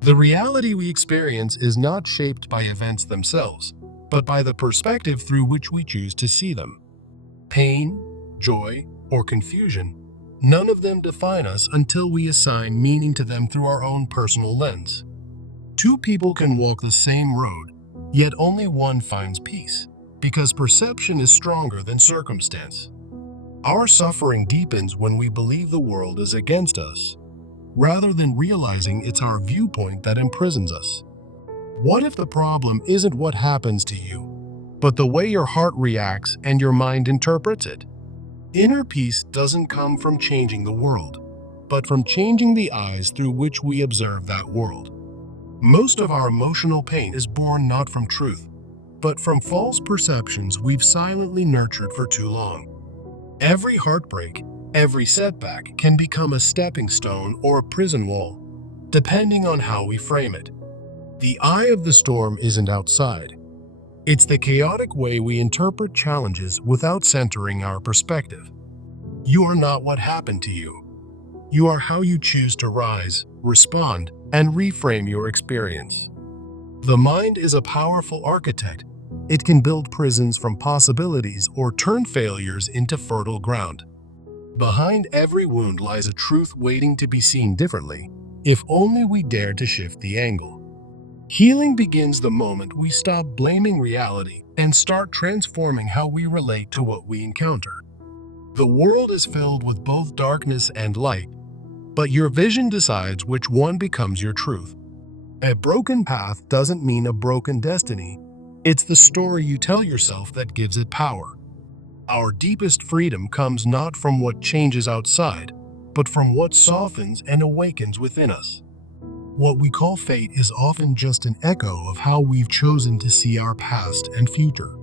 The reality we experience is not shaped by events themselves, but by the perspective through which we choose to see them. Pain, joy, or confusion, none of them define us until we assign meaning to them through our own personal lens. Two people can walk the same road, yet only one finds peace, because perception is stronger than circumstance. Our suffering deepens when we believe the world is against us, rather than realizing it's our viewpoint that imprisons us. What if the problem isn't what happens to you, but the way your heart reacts and your mind interprets it? Inner peace doesn't come from changing the world, but from changing the eyes through which we observe that world. Most of our emotional pain is born not from truth, but from false perceptions we've silently nurtured for too long. Every heartbreak, every setback can become a stepping stone or a prison wall, depending on how we frame it. The eye of the storm isn't outside. It's the chaotic way we interpret challenges without centering our perspective. You are not what happened to you. You are how you choose to rise, respond, and reframe your experience. The mind is a powerful architect. It can build prisons from possibilities or turn failures into fertile ground. Behind every wound lies a truth waiting to be seen differently, if only we dare to shift the angle. Healing begins the moment we stop blaming reality and start transforming how we relate to what we encounter. The world is filled with both darkness and light, but your vision decides which one becomes your truth. A broken path doesn't mean a broken destiny. It's the story you tell yourself that gives it power. Our deepest freedom comes not from what changes outside, but from what softens and awakens within us. What we call fate is often just an echo of how we've chosen to see our past and future.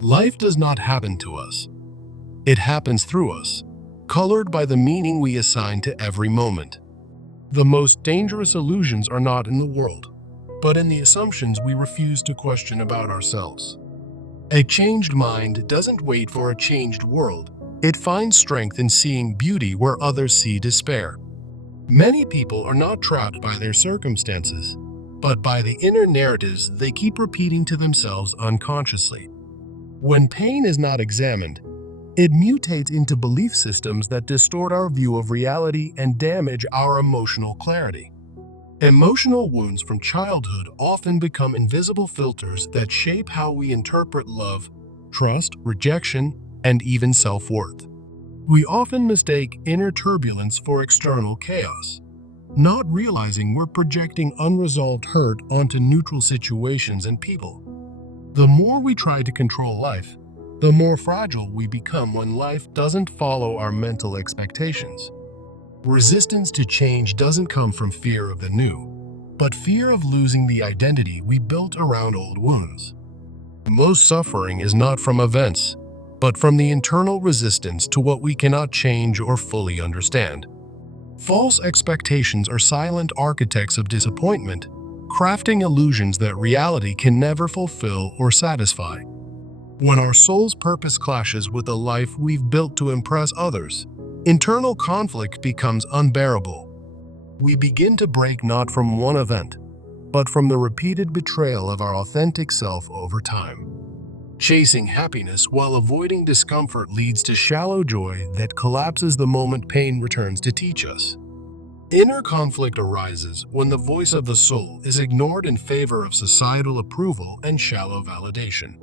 Life does not happen to us. It happens through us, colored by the meaning we assign to every moment. The most dangerous illusions are not in the world, but in the assumptions we refuse to question about ourselves. A changed mind doesn't wait for a changed world. It finds strength in seeing beauty where others see despair. Many people are not trapped by their circumstances, but by the inner narratives they keep repeating to themselves unconsciously. When pain is not examined, it mutates into belief systems that distort our view of reality and damage our emotional clarity. Emotional wounds from childhood often become invisible filters that shape how we interpret love, trust, rejection, and even self-worth. We often mistake inner turbulence for external chaos, not realizing we're projecting unresolved hurt onto neutral situations and people. The more we try to control life, the more fragile we become when life doesn't follow our mental expectations. Resistance to change doesn't come from fear of the new, but fear of losing the identity we built around old wounds. Most suffering is not from events, but from the internal resistance to what we cannot change or fully understand. False expectations are silent architects of disappointment, crafting illusions that reality can never fulfill or satisfy. When our soul's purpose clashes with the life we've built to impress others, internal conflict becomes unbearable. We begin to break not from one event, but from the repeated betrayal of our authentic self over time. Chasing happiness while avoiding discomfort leads to shallow joy that collapses the moment pain returns to teach us. Inner conflict arises when the voice of the soul is ignored in favor of societal approval and shallow validation.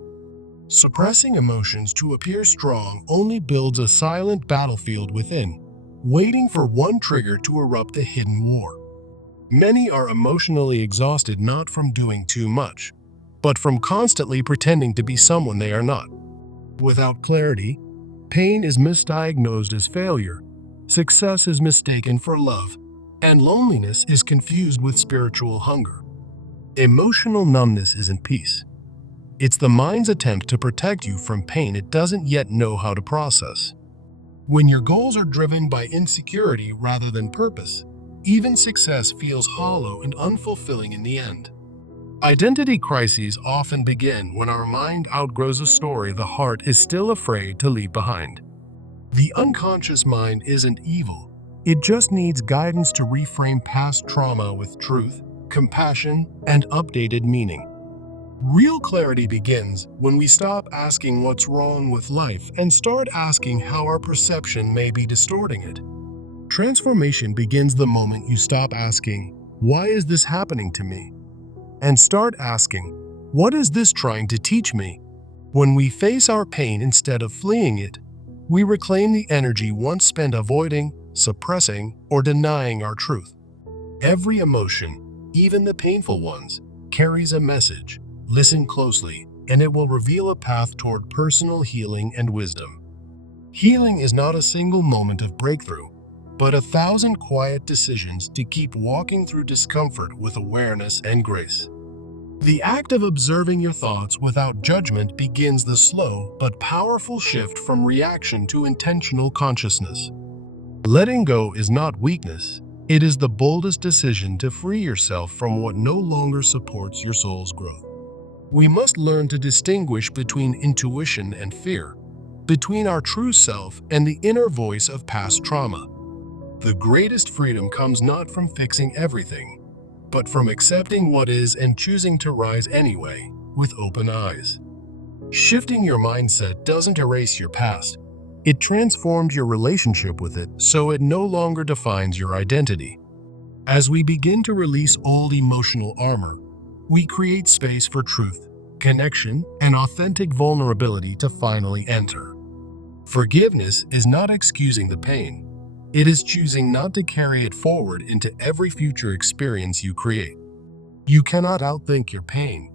Suppressing emotions to appear strong only builds a silent battlefield within, waiting for one trigger to erupt a hidden war. Many are emotionally exhausted not from doing too much, but from constantly pretending to be someone they are not. Without clarity, pain is misdiagnosed as failure, success is mistaken for love, and loneliness is confused with spiritual hunger. Emotional numbness isn't peace. It's the mind's attempt to protect you from pain it doesn't yet know how to process. When your goals are driven by insecurity rather than purpose, even success feels hollow and unfulfilling in the end. Identity crises often begin when our mind outgrows a story the heart is still afraid to leave behind. The unconscious mind isn't evil. It just needs guidance to reframe past trauma with truth, compassion, and updated meaning. Real clarity begins when we stop asking what's wrong with life and start asking how our perception may be distorting it. Transformation begins the moment you stop asking, "Why is this happening to me?" and start asking, "What is this trying to teach me?" When we face our pain instead of fleeing it, we reclaim the energy once spent avoiding, suppressing, or denying our truth. Every emotion, even the painful ones, carries a message. Listen closely, and it will reveal a path toward personal healing and wisdom. Healing is not a single moment of breakthrough, but 1,000 quiet decisions to keep walking through discomfort with awareness and grace. The act of observing your thoughts without judgment begins the slow but powerful shift from reaction to intentional consciousness. Letting go is not weakness, it is the boldest decision to free yourself from what no longer supports your soul's growth. We must learn to distinguish between intuition and fear, between our true self and the inner voice of past trauma. The greatest freedom comes not from fixing everything, but from accepting what is and choosing to rise anyway, with open eyes. Shifting your mindset doesn't erase your past. It transforms your relationship with it so it no longer defines your identity. As we begin to release old emotional armor, we create space for truth, connection, and authentic vulnerability to finally enter. Forgiveness is not excusing the pain. It is choosing not to carry it forward into every future experience you create. You cannot outthink your pain.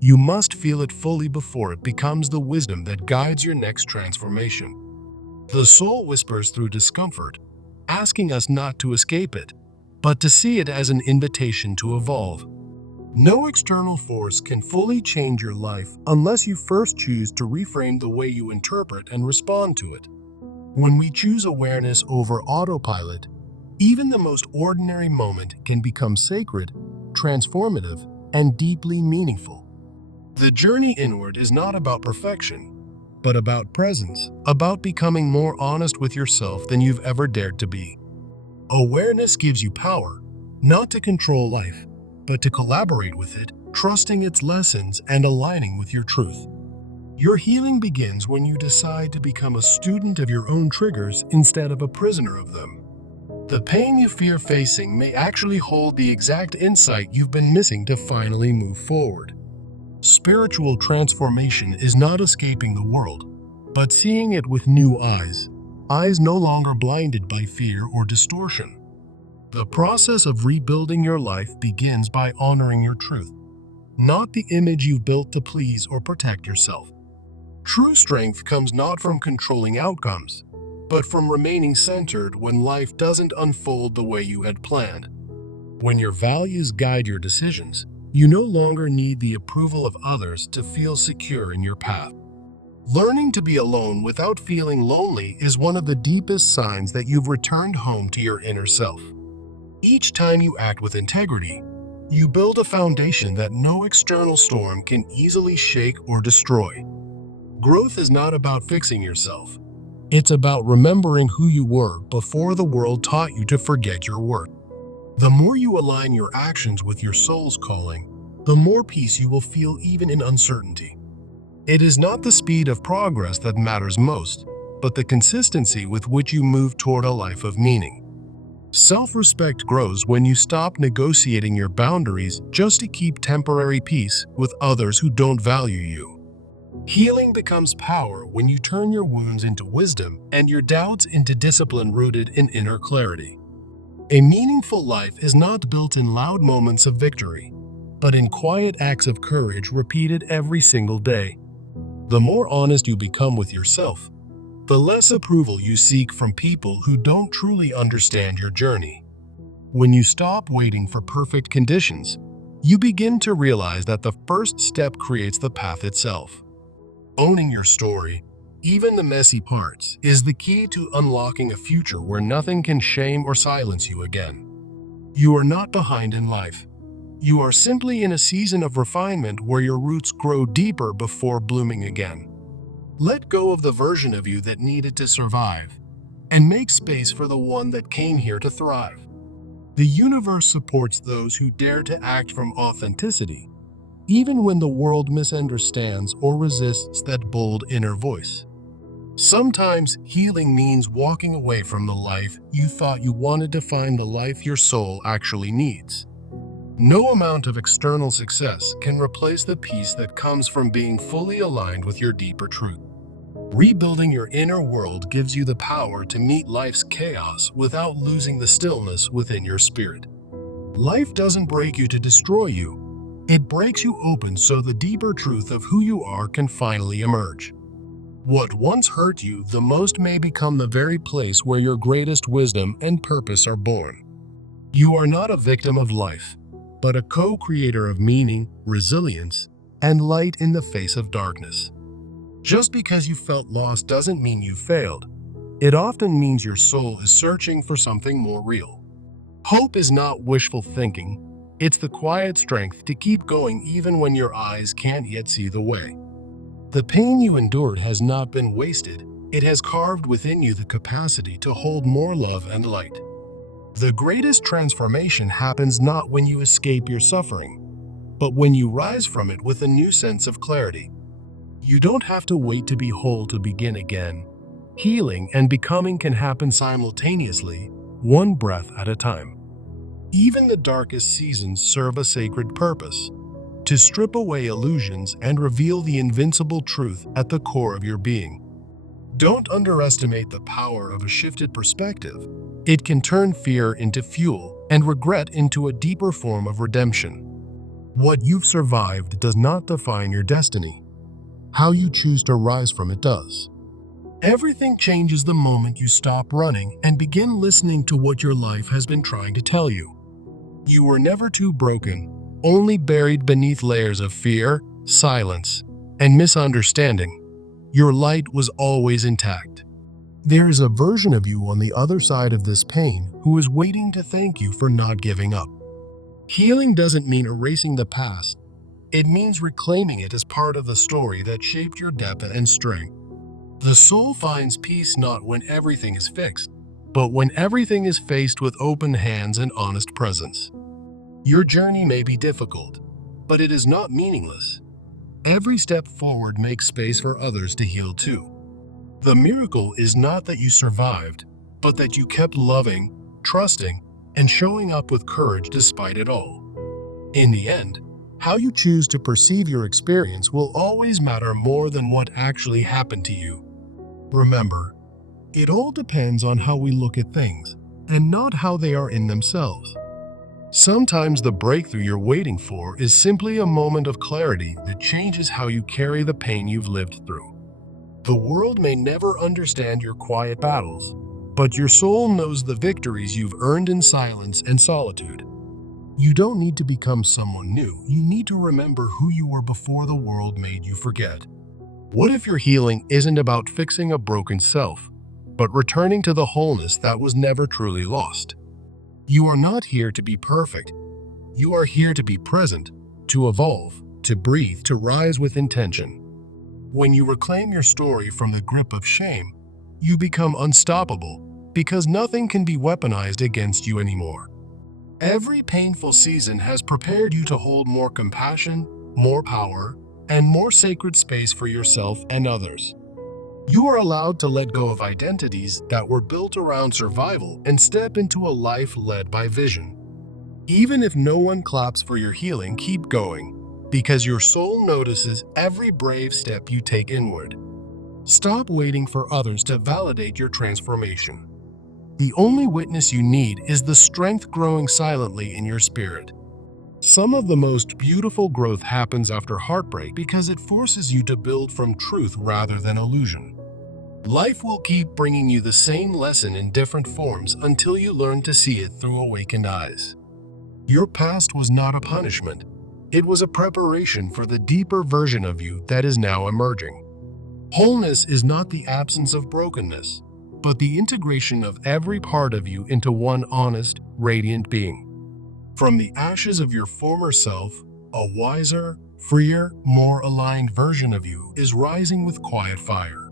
You must feel it fully before it becomes the wisdom that guides your next transformation. The soul whispers through discomfort, asking us not to escape it, but to see it as an invitation to evolve. No external force can fully change your life unless you first choose to reframe the way you interpret and respond to it. When we choose awareness over autopilot, even the most ordinary moment can become sacred, transformative, and deeply meaningful. The journey inward is not about perfection, but about presence, about becoming more honest with yourself than you've ever dared to be. Awareness gives you power, not to control life, but to collaborate with it, trusting its lessons and aligning with your truth. Your healing begins when you decide to become a student of your own triggers instead of a prisoner of them. The pain you fear facing may actually hold the exact insight you've been missing to finally move forward. Spiritual transformation is not escaping the world, but seeing it with new eyes, eyes no longer blinded by fear or distortion. The process of rebuilding your life begins by honoring your truth, not the image you've built to please or protect yourself. True strength comes not from controlling outcomes, but from remaining centered when life doesn't unfold the way you had planned. When your values guide your decisions, you no longer need the approval of others to feel secure in your path. Learning to be alone without feeling lonely is one of the deepest signs that you've returned home to your inner self. Each time you act with integrity, you build a foundation that no external storm can easily shake or destroy. Growth is not about fixing yourself. It's about remembering who you were before the world taught you to forget your worth. The more you align your actions with your soul's calling, the more peace you will feel even in uncertainty. It is not the speed of progress that matters most, but the consistency with which you move toward a life of meaning. Self-respect grows when you stop negotiating your boundaries just to keep temporary peace with others who don't value you. Healing becomes power when you turn your wounds into wisdom and your doubts into discipline rooted in inner clarity. A meaningful life is not built in loud moments of victory, but in quiet acts of courage repeated every single day. The more honest you become with yourself, the less approval you seek from people who don't truly understand your journey. When you stop waiting for perfect conditions, you begin to realize that the first step creates the path itself. Owning your story, even the messy parts, is the key to unlocking a future where nothing can shame or silence you again. You are not behind in life. You are simply in a season of refinement where your roots grow deeper before blooming again. Let go of the version of you that needed to survive, and make space for the one that came here to thrive. The universe supports those who dare to act from authenticity, even when the world misunderstands or resists that bold inner voice. Sometimes healing means walking away from the life you thought you wanted to find the life your soul actually needs. No amount of external success can replace the peace that comes from being fully aligned with your deeper truth. Rebuilding your inner world gives you the power to meet life's chaos without losing the stillness within your spirit. Life doesn't break you to destroy you. It breaks you open so the deeper truth of who you are can finally emerge. What once hurt you the most may become the very place where your greatest wisdom and purpose are born. You are not a victim of life, but a co-creator of meaning, resilience, and light in the face of darkness. Just because you felt lost doesn't mean you failed. It often means your soul is searching for something more real. Hope is not wishful thinking. It's the quiet strength to keep going even when your eyes can't yet see the way. The pain you endured has not been wasted. It has carved within you the capacity to hold more love and light. The greatest transformation happens not when you escape your suffering, but when you rise from it with a new sense of clarity. You don't have to wait to be whole to begin again. Healing and becoming can happen simultaneously, one breath at a time. Even the darkest seasons serve a sacred purpose: to strip away illusions and reveal the invincible truth at the core of your being. Don't underestimate the power of a shifted perspective. It can turn fear into fuel and regret into a deeper form of redemption. What you've survived does not define your destiny. How you choose to rise from it does. Everything changes the moment you stop running and begin listening to what your life has been trying to tell you. You were never too broken, only buried beneath layers of fear, silence, and misunderstanding. Your light was always intact. There is a version of you on the other side of this pain who is waiting to thank you for not giving up. Healing doesn't mean erasing the past. It means reclaiming it as part of the story that shaped your depth and strength. The soul finds peace not when everything is fixed, but when everything is faced with open hands and honest presence. Your journey may be difficult, but it is not meaningless. Every step forward makes space for others to heal too. The miracle is not that you survived, but that you kept loving, trusting, and showing up with courage despite it all. In the end, how you choose to perceive your experience will always matter more than what actually happened to you. Remember, it all depends on how we look at things, and not how they are in themselves. Sometimes the breakthrough you're waiting for is simply a moment of clarity that changes how you carry the pain you've lived through. The world may never understand your quiet battles, but your soul knows the victories you've earned in silence and solitude. You don't need to become someone new. You need to remember who you were before the world made you forget. What if your healing isn't about fixing a broken self, but returning to the wholeness that was never truly lost? You are not here to be perfect. You are here to be present, to evolve, to breathe, to rise with intention. When you reclaim your story from the grip of shame, you become unstoppable because nothing can be weaponized against you anymore. Every painful season has prepared you to hold more compassion, more power, and more sacred space for yourself and others. You are allowed to let go of identities that were built around survival and step into a life led by vision. Even if no one claps for your healing, keep going, because your soul notices every brave step you take inward. Stop waiting for others to validate your transformation. The only witness you need is the strength growing silently in your spirit. Some of the most beautiful growth happens after heartbreak because it forces you to build from truth rather than illusion. Life will keep bringing you the same lesson in different forms until you learn to see it through awakened eyes. Your past was not a punishment. It was a preparation for the deeper version of you that is now emerging. Wholeness is not the absence of brokenness, but the integration of every part of you into one honest, radiant being. From the ashes of your former self, a wiser, freer, more aligned version of you is rising with quiet fire.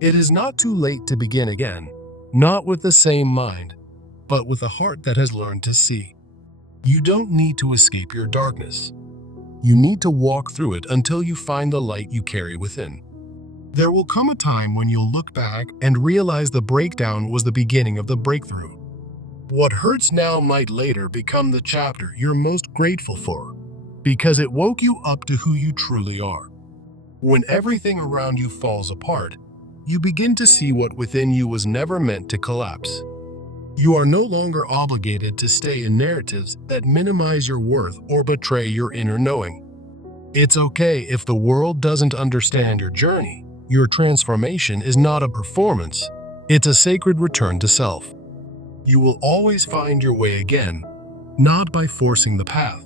It is not too late to begin again, not with the same mind, but with a heart that has learned to see. You don't need to escape your darkness. You need to walk through it until you find the light you carry within. There will come a time when you'll look back and realize the breakdown was the beginning of the breakthrough. What hurts now might later become the chapter you're most grateful for, because it woke you up to who you truly are. When everything around you falls apart, you begin to see what within you was never meant to collapse. You are no longer obligated to stay in narratives that minimize your worth or betray your inner knowing. It's okay if the world doesn't understand your journey. Your transformation is not a performance, it's a sacred return to self. You will always find your way again, not by forcing the path,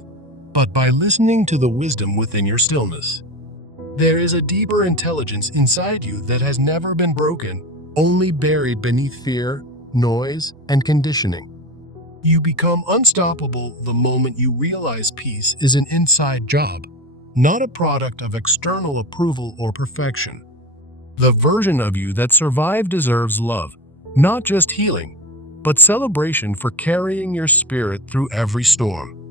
but by listening to the wisdom within your stillness. There is a deeper intelligence inside you that has never been broken, only buried beneath fear, noise, and conditioning. You become unstoppable the moment you realize peace is an inside job, not a product of external approval or perfection. The version of you that survived deserves love, not just healing, but celebration for carrying your spirit through every storm.